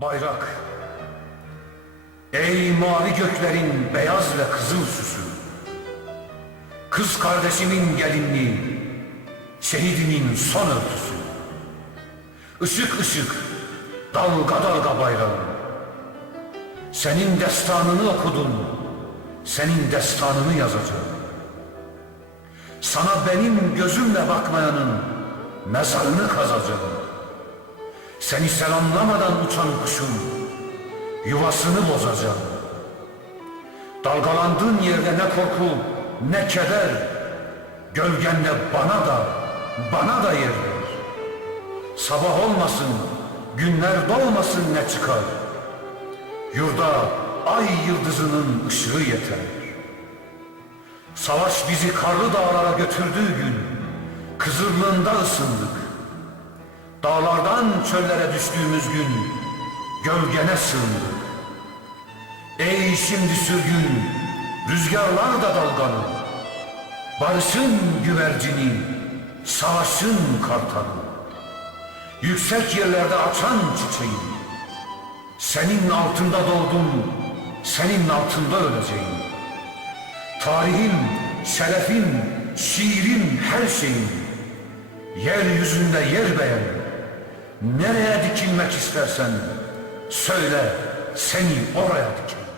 Bayrak. Ey mavi göklerin beyaz ve kızıl süsü. Kız kardeşimin gelinliği, şehidimin son örtüsü. Işık ışık, dalga dalga bayrağım. Senin destanını okudum, senin destanını yazacağım. Sana benim gözümle bakmayanın mezarını kazacağım. Seni selamlamadan uçan kuşun yuvasını bozacağım. Dalgalandığın yerde ne korku ne keder, gölgende bana da bana da yer ver. Sabah olmasın, günler doğmasın ne çıkar. Yurda ay yıldızının ışığı yeter. Savaş bizi karlı dağlara götürdüğü gün Kızırlığında ısındık. Dağlardan çöllere düştüğümüz gün gölgene sığındık. Ey şimdi sürgün, rüzgarlar da dalgalı. Barışın güvercini, savaşın kartalı. Yüksek yerlerde açan çiçeği. Senin altında doğdum, senin altında öleceğim. Tarihim, şerefim, şiirim, her şeyim. Yeryüzünde yer beğen. Nereye dikilmek istersen söyle seni oraya dikin.